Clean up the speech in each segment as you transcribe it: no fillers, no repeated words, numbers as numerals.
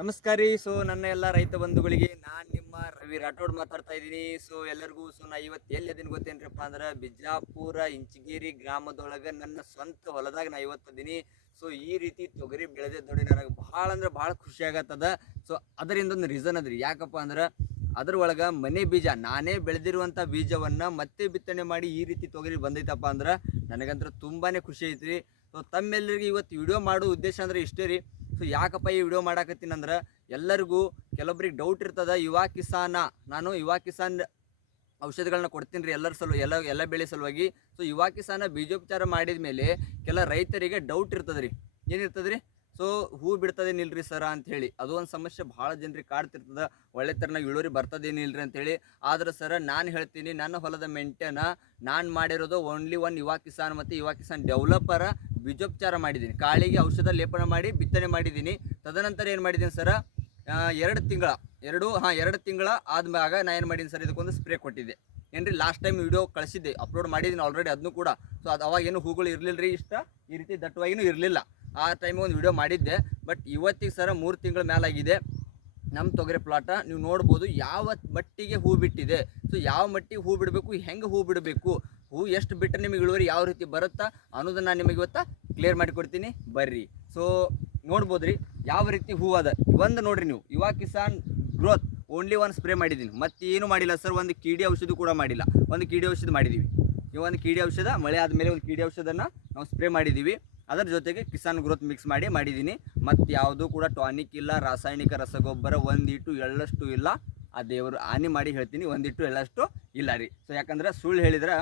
ನಮಸ್ಕಾರ ರೀ. ಸೊ ನನ್ನ ಎಲ್ಲ ರೈತ ಬಂಧುಗಳಿಗೆ ನಾನು ನಿಮ್ಮ ರವಿ ರಾಠೋಡ್ ಮಾತಾಡ್ತಾ ಇದ್ದೀನಿ. ಸೊ ಎಲ್ಲರಿಗೂ ನಾ ಇವತ್ತು ಎಲ್ಲಿ ಅದೀನಿ ಗೊತ್ತೇನ್ರಿಪ್ಪ ಅಂದ್ರೆ ಬಿಜಾಪುರ ಇಂಚಗೇರಿ ಗ್ರಾಮದೊಳಗೆ ನನ್ನ ಸ್ವಂತ ಹೊಲದಾಗ ನಾ ಇವತ್ತು ಅದೀನಿ. ಸೊ ಈ ರೀತಿ ತೊಗರಿ ಬೆಳೆದ ನೋಡಿ ನನಗೆ ಭಾಳ ಅಂದ್ರೆ ಭಾಳ ಖುಷಿ ಆಗತ್ತದ. ಸೊ ಅದರಿಂದ ಒಂದು ರೀಸನ್ ಅದ್ರಿ, ಯಾಕಪ್ಪ ಅಂದ್ರೆ ಅದ್ರೊಳಗೆ ಮನೆ ಬೀಜ ನಾನೇ ಬೆಳೆದಿರುವಂಥ ಬೀಜವನ್ನು ಮತ್ತೆ ಬಿತ್ತನೆ ಮಾಡಿ ಈ ರೀತಿ ತೊಗರಿ ಬಂದೈತಪ್ಪ ಅಂದ್ರೆ ನನಗಂತೂ ತುಂಬಾ ಖುಷಿ ಐತ್ರಿ. ಸೊ ತಮ್ಮೆಲ್ಲರಿಗೆ ಇವತ್ತು ವಿಡಿಯೋ ಮಾಡೋ ಉದ್ದೇಶ ಅಂದ್ರೆ ಇಷ್ಟೇ ರೀ. ಸೊ ಯಾಕಪ್ಪ ಈ ವಿಡಿಯೋ ಮಾಡಾಕತ್ತೀನಿ ಅಂದ್ರೆ ಎಲ್ಲರಿಗೂ ಕೆಲವೊಬ್ರಿಗೆ ಡೌಟ್ ಇರ್ತದ, ಯುವ ಕಿಸಾನ ನಾನು ಯುವ ಕಿಸಾನ್ ಔಷಧಿಗಳನ್ನ ಕೊಡ್ತೀನಿ ರೀ ಎಲ್ಲ ಬೆಳೆ ಸಲುವಾಗಿ. ಸೊ ಯುವ ಕಿಸಾನ ಬೀಜೋಪಚಾರ ಮಾಡಿದ ಮೇಲೆ ಕೆಲ ರೈತರಿಗೆ ಡೌಟ್ ಇರ್ತದೆ ರೀ. ಏನಿರ್ತದೆ ರೀ? ಸೊ ಹೂ ಬಿಡ್ತದೆ ನಿಲ್ರಿ ಸರ ಅಂತ ಹೇಳಿ, ಅದು ಒಂದು ಸಮಸ್ಯೆ ಭಾಳ ಜನರಿಗೆ ಕಾಡ್ತಿರ್ತದೆ. ಒಳ್ಳೆ ಥರನಾಗಿ ಇಳುವರಿ ಬರ್ತದೇನಿಲ್ರಿ ಅಂತೇಳಿ. ಆದ್ರೆ ಸರ ನಾನು ಹೇಳ್ತೀನಿ, ನನ್ನ ಹೊಲದ ಮೇಂಟೇನ ನಾನು ಮಾಡಿರೋದು ಓನ್ಲಿ ಒನ್ ಯುವ ಕಿಸಾನ್ ಮತ್ತು ಯುವ ಕಿಸಾನ್ ಡೆವಲಪರ ಬೀಜೋಪಚಾರ ಮಾಡಿದ್ದೀನಿ. ಕಾಳಿಗೆ ಔಷಧ ಲೇಪನ ಮಾಡಿ ಬಿತ್ತನೆ ಮಾಡಿದ್ದೀನಿ. ತದನಂತರ ಏನು ಮಾಡಿದ್ದೀನಿ ಸರ, 2 ತಿಂಗಳ ಆದ್ಮ್ಯಾಗ ನಾನು ಏನು ಮಾಡೀನಿ ಸರ್, ಇದಕ್ಕೊಂದು ಸ್ಪ್ರೇ ಕೊಟ್ಟಿದ್ದೆ ಏನ್ರಿ. ಲಾಸ್ಟ್ ಟೈಮ್ ವಿಡಿಯೋ ಕಳಿಸಿದ್ದೆ, ಅಪ್ಲೋಡ್ ಮಾಡಿದ್ದೀನಿ ಆಲ್ರೆಡಿ ಅದನ್ನು ಕೂಡ. ಸೊ ಅದು ಅವಾಗೇನು ಹೂಗಳು ಇರಲಿಲ್ಲ ರೀ, ಈ ರೀತಿ ದಟ್ಟವಾಗಿಯೂ ಇರಲಿಲ್ಲ. ಆ ಟೈಮಿಗೆ ಒಂದು ವಿಡಿಯೋ ಮಾಡಿದ್ದೆ. ಬಟ್ ಇವತ್ತಿಗೆ ಸರ 3 ತಿಂಗಳ ಮೇಲಾಗಿದೆ ನಮ್ಮ ತೊಗರಿ ಪ್ಲಾಟ. ನೀವು ನೋಡ್ಬೋದು ಯಾವ ಮಟ್ಟಿಗೆ ಹೂ ಬಿಟ್ಟಿದೆ. ಸೊ ಯಾವ ಮಟ್ಟಿಗೆ ಹೂ ಬಿಡಬೇಕು, ಹೆಂಗೆ ಹೂ ಬಿಡಬೇಕು, ಹೂ ಎಷ್ಟು ಬಿಟ್ಟರೆ ನಿಮಗೆ ಇಳುವರಿ ಯಾವ ರೀತಿ ಬರುತ್ತಾ ಅನ್ನೋದನ್ನು ನಾನು ನಿಮಗೆ ಇವತ್ತು ಕ್ಲಿಯರ್ ಮಾಡಿಕೊಡ್ತೀನಿ ಬರ್ರಿ. ಸೊ ನೋಡ್ಬೋದು ರೀ ಯಾವ ರೀತಿ ಹೂ ಅದ. ಒಂದು ನೋಡ್ರಿ, ನೀವು ಯುವ ಕಿಸಾನ್ ಗ್ರೋತ್ ಓನ್ಲಿ ಒಂದು ಸ್ಪ್ರೇ ಮಾಡಿದ್ದೀನಿ, ಮತ್ತೇನು ಮಾಡಿಲ್ಲ ಸರ್. ಒಂದು ಕೀಡಿ ಔಷಧಿ ಕೂಡ ಮಾಡಿಲ್ಲ. ಒಂದು ಕೀಡಿ ಔಷಧ ಮಾಡಿದ್ದೀವಿ. ಈ ಒಂದು ಕೀಡಿ ಔಷಧ ಮಳೆ ಆದಮೇಲೆ ಒಂದು ಕೀಡಿ ಔಷಧನ ನಾವು ಸ್ಪ್ರೇ ಮಾಡಿದ್ದೀವಿ. ಅದರ ಜೊತೆಗೆ ಕಿಸಾನ್ ಗ್ರೋತ್ ಮಿಕ್ಸ್ ಮಾಡಿದ್ದೀನಿ. ಮತ್ತು ಯಾವುದೂ ಕೂಡ ಟಾನಿಕ್ ಇಲ್ಲ, ರಾಸಾಯನಿಕ ರಸಗೊಬ್ಬರ ಒಂದಿಟ್ಟು ಎಳ್ಳಷ್ಟು ಇಲ್ಲ. ಆ ದೇವರು ಹಾನಿ ಮಾಡಿ ಹೇಳ್ತೀನಿ, ಒಂದಿಟ್ಟು ಎಳ್ಳಷ್ಟು ಇಲ್ಲ ರೀ. ಸೊ ಯಾಕಂದ್ರೆ ಸುಳ್ಳು ಹೇಳಿದ್ರೆ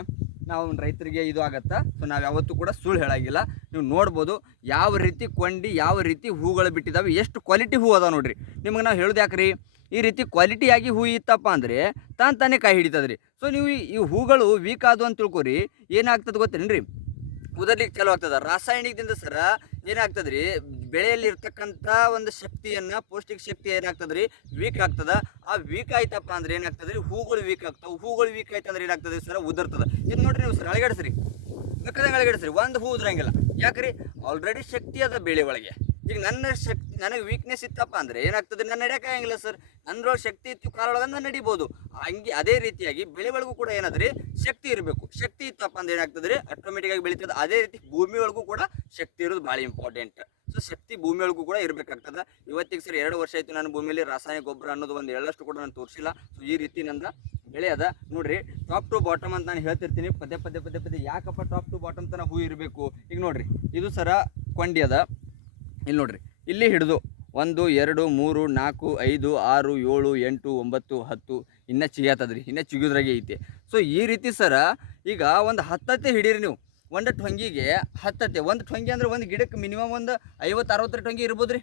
ನಾವು ರೈತರಿಗೆ ಇದು ಆಗತ್ತಾ. ಸೊ ನಾವು ಯಾವತ್ತೂ ಕೂಡ ಸುಳ್ಳು ಹೇಳಾಗಿಲ್ಲ. ನೀವು ನೋಡ್ಬೋದು ಯಾವ ರೀತಿ ಕೊಂಡಿ ಯಾವ ರೀತಿ ಹೂಗಳು ಬಿಟ್ಟಿದ್ದಾವೆ, ಎಷ್ಟು ಕ್ವಾಲಿಟಿ ಹೂ ಅದಾವೆ ನೋಡ್ರಿ. ನಿಮಗೆ ನಾವು ಹೇಳೋದು ಯಾಕ್ರಿ, ಈ ರೀತಿ ಕ್ವಾಲಿಟಿಯಾಗಿ ಹೂ ಇತ್ತಪ್ಪ ಅಂದರೆ ತಾನೇ ಕಾಯಿ ಹಿಡಿತದ್ರಿ. ಸೊ ನೀವು ಈ ಹೂಗಳು ವೀಕ್ ಆದವು ಅಂತ ತಿಳ್ಕೊರಿ, ಏನಾಗ್ತದೆ ಗೊತ್ತೇನ್ರಿ, ಉದರ್ಲಿಕ್ಕೆ ಚಲೋ ಆಗ್ತದೆ. ರಾಸಾಯನಿಕದಿಂದ ಸರ ಏನಾಗ್ತದೆ ರೀ, ಬೆಳೆಯಲ್ಲಿ ಇರ್ತಕ್ಕಂಥ ಒಂದು ಶಕ್ತಿಯನ್ನು, ಪೌಷ್ಟಿಕ ಶಕ್ತಿ ಏನಾಗ್ತದೆ ರೀ, ವೀಕ್ ಆಗ್ತದೆ. ಆ ವೀಕ್ ಆಯ್ತಪ್ಪ ಅಂದ್ರೆ ಏನಾಗ್ತದೆ ರೀ, ಹೂಗಳು ವೀಕ್ ಆಗ್ತಾವೆ. ಹೂಗಳು ವೀಕ್ ಆಯ್ತು ಅಂದ್ರೆ ಏನಾಗ್ತದೆ ಸರ, ಉದರ್ತದೆ. ಇದು ನೋಡ್ರಿ ನೀವು ಸರ್, ಅಳಗಡಿಸ್ರಿ, ಬೇಕಾದಂಗೆ ಅಳಗಡಿಸ್ರಿ, ಒಂದು ಹೂ ಉದ್ರಂಗಿಲ್ಲ. ಯಾಕ್ರಿ, ಆಲ್ರೆಡಿ ಶಕ್ತಿ ಅದ ಬೆಳೆ ಒಳಗೆ. ಈಗ ನನಗೆ ವೀಕ್ನೆಸ್ ಇತ್ತಪ್ಪ ಅಂದರೆ ಏನಾಗ್ತದೆ, ನಾನು ನಡೆಯೋಕ್ಕಾಗಂಗಿಲ್ಲ ಸರ್. ನನ್ನೊಳಗೆ ಶಕ್ತಿ ಇತ್ತು ಕಾಲೊಳಗೆ ನಾನು ನಡಿಬೋದು. ಹಂಗೆ ಅದೇ ರೀತಿಯಾಗಿ ಬೆಳೆ ಒಳಗೂ ಕೂಡ ಏನಾದ್ರಿ ಶಕ್ತಿ ಇರಬೇಕು. ಶಕ್ತಿ ಇತ್ತಪ್ಪ ಅಂದ್ರೆ ಏನಾಗ್ತದೆ ರೀ, ಆಟೋಮೆಟಿಕ್ಕಾಗಿ ಬೆಳೀತದೆ. ಅದೇ ರೀತಿ ಭೂಮಿ ಒಳಗೂ ಕೂಡ ಶಕ್ತಿ ಇರೋದು ಭಾಳ ಇಂಪಾರ್ಟೆಂಟ್. ಸೊ ಶಕ್ತಿ ಭೂಮಿ ಒಳಗೂ ಕೂಡ ಇರಬೇಕಾಗ್ತದೆ. ಇವತ್ತಿಗೆ ಸರ್ 2 ವರ್ಷ ಆಯಿತು ನಾನು ಭೂಮಿಯಲ್ಲಿ ರಾಸಾಯನಿಕ ಗೊಬ್ಬರ ಅನ್ನೋದು ಒಂದು ಎಳ್ಳಷ್ಟು ಕೂಡ ನಾನು ತೋರಿಸಿಲ್ಲ. ಸೊ ಈ ರೀತಿ ನಂದು ಬೆಳೆ ಅದ ನೋಡ್ರಿ. ಟಾಪ್ ಟು ಬಾಟಮ್ ಅಂತ ನಾನು ಹೇಳ್ತಿರ್ತೀನಿ ಪದೇ ಯಾಕಪ್ಪ ಟಾಪ್ ಟು ಬಾಟಮ್ ತನಕ ಹೂ ಇರಬೇಕು. ಈಗ ನೋಡ್ರಿ, ಇದು ಸರ ಕೊಂಡಿ ಅದ. ಇಲ್ಲಿ ನೋಡ್ರಿ, ಇಲ್ಲಿ ಹಿಡಿದು 1 2 3 4 5 6 7 8 9 10 ಇನ್ನೂ ಚಿಗಾತದ್ರಿ, ಇನ್ನೂ ಚಿಗೋದ್ರಾಗೆ ಐತಿ. ಸೊ ಈ ರೀತಿ ಸರ ಈಗ ಒಂದು 10 ಹಿಡೀರಿ ನೀವು. ಒಂದು ಟೊಂಗಿಗೆ 10. ಒಂದು ಟೊಂಗಿ ಅಂದ್ರೆ ಒಂದು ಗಿಡಕ್ಕೆ ಮಿನಿಮಮ್ ಒಂದು 50-60 ಟೊಂಗಿ ಇರ್ಬೋದು ರೀ.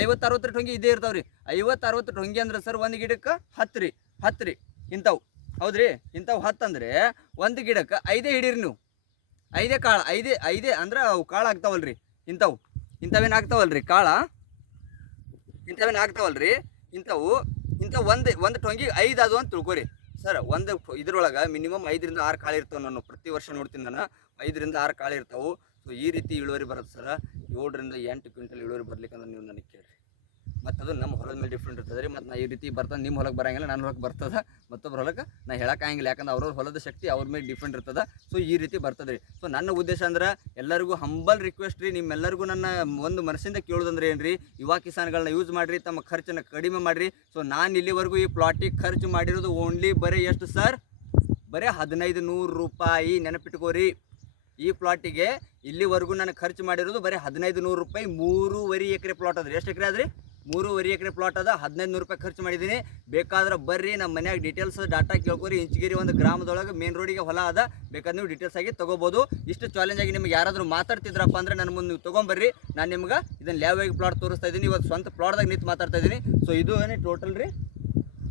50-60 ಟೊಂಗಿ ಇದೇ ಇರ್ತಾವೆ ರೀ. 50-60 ಟೊಂಗಿ ಅಂದ್ರೆ ಸರ್ ಒಂದು ಗಿಡಕ್ಕೆ 10 ರೀ ಇಂಥವು. ಹೌದ್ರಿ, ಇಂಥವು 10 ಅಂದರೆ ಒಂದು ಗಿಡಕ್ಕೆ 5 ಹಿಡೀರಿ ನೀವು. 5 ಕಾಳು, 5 ಅಂದ್ರೆ ಅವು ಕಾಳು ಆಗ್ತಾವಲ್ರಿ. ಇಂಥವೇನು ಆಗ್ತಾವಲ್ರಿ ಕಾಳ, ಇಂಥವೇನು ಆಗ್ತಾವಲ್ರಿ ಇಂಥವು ಒಂದು ಟೊಂಗಿ 5 ಅದು ಅಂತ ತಿಳ್ಕೊರಿ ಸರ್. ಒಂದು ಇದ್ರೊಳಗೆ ಮಿನಿಮಮ್ 5ರಿಂದ 6 ಕಾಳು ಇರ್ತಾವೆ. ನಾನು ಪ್ರತಿ ವರ್ಷ ನೋಡ್ತೀನಿ, ನಾನು 5ರಿಂದ 6 ಕಾಳು ಇರ್ತಾವೆ. ಸೊ ಈ ರೀತಿ ಇಳುವರಿ ಬರುತ್ತೆ ಸರ್. 7ರಿಂದ 8 ಕ್ವಿಂಟಲ್ ಇಳುವರಿ ಬರ್ಲಿಕ್ಕಂದ್ರೆ ನೀವು ನನಗೆ ಕೇಳಿರಿ. ಮತ್ತು ಅದು ನಮ್ಮ ಹೊಲದ ಮೇಲೆ ಡಿಫ್ರೆಂಟ್ ಇರ್ತದೆ ರೀ. ಮತ್ತು ನಾ ಈ ರೀತಿ ಬರ್ತದೆ, ನಿಮ್ಮ ಹೊಲಕ್ಕೆ ಬರೋಂಗಿಲ್ಲ, ನನ್ನ ಹೊಲಕ್ಕೆ ಬರ್ತದೆ, ಮತ್ತೊಬ್ಬರ ಹೊಲಕ್ಕೆ ನಾ ಹೇಳೋಕ್ಕಾಗಿಲ್ಲ. ಯಾಕಂದ್ರೆ ಅವ್ರವ್ರ ಹೊಲದ ಶಕ್ತಿ ಅವ್ರ ಮೇಲೆ ಡಿಫ್ರೆಂಟ್ ಇರ್ತದೆ. ಸೊ ಈ ರೀತಿ ಬರ್ತದೆ ರೀ. ಸೊ ನನ್ನ ಉದ್ದೇಶ ಅಂದ್ರೆ ಎಲ್ಲರಿಗೂ ಹಂಬಲ್ ರಿಕ್ವೆಸ್ಟ್ ರೀ, ನಿಮ್ಮೆಲ್ಲರಿಗೂ ನನ್ನ ಒಂದು ಮನಸ್ಸಿಂದ ಕೇಳೋದಂದ್ರೆ ಏನು ರೀ, ಯುವ ಕಿಸಾನ್ಗಳನ್ನ ಯೂಸ್ ಮಾಡಿರಿ, ತಮ್ಮ ಖರ್ಚನ್ನು ಕಡಿಮೆ ಮಾಡಿರಿ. ಸೊ ನಾನು ಇಲ್ಲಿವರೆಗೂ ಈ ಪ್ಲಾಟಿಗೆ ಖರ್ಚು ಮಾಡಿರೋದು ಓನ್ಲಿ ಬರೀ ಎಷ್ಟು ಸರ್, ಬರೀ 1500 ರೂಪಾಯಿ. ನೆನಪಿಟ್ಕೋರಿ, ಈ ಪ್ಲಾಟಿಗೆ ಇಲ್ಲಿವರೆಗೂ ನಾನು ಖರ್ಚು ಮಾಡಿರೋದು ಬರೀ 1500 ರೂಪಾಯಿ. 3.5 ಎಕರೆ ಪ್ಲಾಟ್ ಅದ್ರಿ. ಎಷ್ಟು ಎಕರೆ ಅದ್ರಿ? 3.5 ಎಕರೆ ಪ್ಲಾಟ್ ಅದ. 1500 ರೂಪಾಯಿ ಖರ್ಚು ಮಾಡಿದ್ದೀನಿ. ಬೇಕಾದ್ರೆ ಬರ್ರಿ, ನಮ್ಮ ಮನ್ಯಾಗ ಡೀಟೇಲ್ಸ್ ಡಾಟಾ ಕೇಳ್ಕೊರಿ. ಇಂಚಗಿರಿ ಒಂದು ಗ್ರಾಮದೊಳಗೆ ಮೇನ್ ರೋಡಿಗೆ ಹೊಲ ಅದ, ಬೇಕಾದ್ರೆ ನೀವು ಡೀಟೇಲ್ಸ್ ಆಗಿ ತೊಗೋಬೋದು. ಇಷ್ಟು ಚಾಲೆಂಜ್ ಆಗಿ ನಿಮ್ಗೆ ಯಾರಾದರೂ ಮಾತಾಡ್ತಿದ್ರಪ್ಪ ಅಂದರೆ ನನ್ನ ಮುಂದೆ ನೀವು ತೊಗೊಂಬರ್ರಿ. ನಾನು ನಿಮ್ಗೆ ಇದನ್ನು ಲ್ಯಾವಾಗಿ ಪ್ಲಾಟ್ ತೋರಿಸ್ತಾ ಇದ್ದೀನಿ. ಇವತ್ತು ಸ್ವಂತ ಪ್ಲಾಟ್ದಾಗ ನಿಂತು ಮಾತಾಡ್ತಾ ಇದ್ದೀನಿ. ಸೊ ಇದು ಏನೇ ಟೋಟಲ್ ರೀ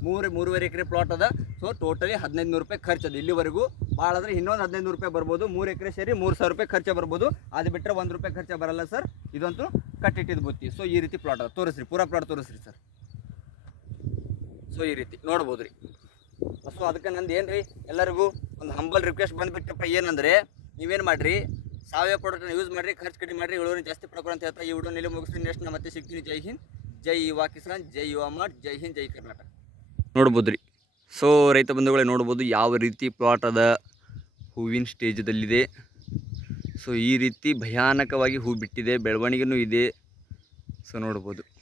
3.5 ಎಕರೆ ಪ್ಲಾಟ್ ಅದ. ಸೊ ಟೋಟಲಿ 1500 ರೂಪಾಯಿ ಖರ್ಚು ಅದು ಇಲ್ಲಿವರೆಗೂ. ಭಾಳ ಆದರೆ ಇನ್ನೊಂದು 1500 ರೂಪಾಯಿ ಬರ್ಬೋದು. 3 ಎಕರೆ ಸೇರಿ 3000 ರೂಪಾಯಿ ಖರ್ಚು ಬರ್ಬೋದು. ಅದು ಬಿಟ್ಟರೆ 1 ರೂಪಾಯಿ ಖರ್ಚು ಬರಲ್ಲ ಸರ್. ಇದಂತೂ ಕಟ್ಟಿಟ್ಟಿದ್ದು ಬುತ್ತಿ. ಸೊ ಈ ರೀತಿ ಪ್ಲಾಟ್ ಅದ. ತೋರಿಸ್ರಿ, ಪೂರಾ ಪ್ಲಾಟ್ ತೋರಿಸ್ರಿ ಸರ್. ಸೊ ಈ ರೀತಿ ನೋಡ್ಬೋದು ರೀ. ಸೊ ಅದಕ್ಕೆ ನಂದು ಏನು ರೀ, ಎಲ್ಲರಿಗೂ ಒಂದು ಹಂಬಲ್ ರಿಕ್ವೆಸ್ಟ್ ಬಂದುಬಿಟ್ಟಪ್ಪ, ಏನಂದರೆ ನೀವೇನು ಮಾಡಿರಿ, ಸಾವಯವ ಪ್ರಾಡಕ್ಟ್ನ ಯೂಸ್ ಮಾಡಿರಿ, ಖರ್ಚು ಕಡಿಮೆ ಮಾಡಿರಿ, ಇಳುವರಿ ಜಾಸ್ತಿ ಪಡ್ಕೊಳ್ಳೋ ಅಂತ ಹೇಳ್ತಾ ಈ ವಿಡಿಯೋ ನಿಲ್ಲಿ ಮುಗಿಸ್ತೀನಿ. ನೆಕ್ಸ್ಟ್ ನಾನು ಮತ್ತೆ ಸಿಗ್ತೀನಿ. ಜೈ ಹಿಂದ್. ಜೈ ಯುವ ಕಿಸಾನ್, ಜೈ ಯುವ ಮಾರ್ಟ್, ಜೈ ಹಿಂದ್, ಜೈ ಕರ್ನಾಟಕ. ನೋಡ್ಬೋದು ರೀ. ಸೊ ರೈತ ಬಂಧುಗಳೇ ನೋಡ್ಬೋದು ಯಾವ ರೀತಿ ಪ್ಲಾಟ್ ಅದ, ಹೂವಿನ ಸ್ಟೇಜದಲ್ಲಿದೆ. ಸೊ ಈ ರೀತಿ ಭಯಾನಕವಾಗಿ ಹೂ ಬಿಟ್ಟಿದೆ, ಬೆಳವಣಿಗೆನೂ ಇದೆ. ಸೊ ನೋಡ್ಬೋದು.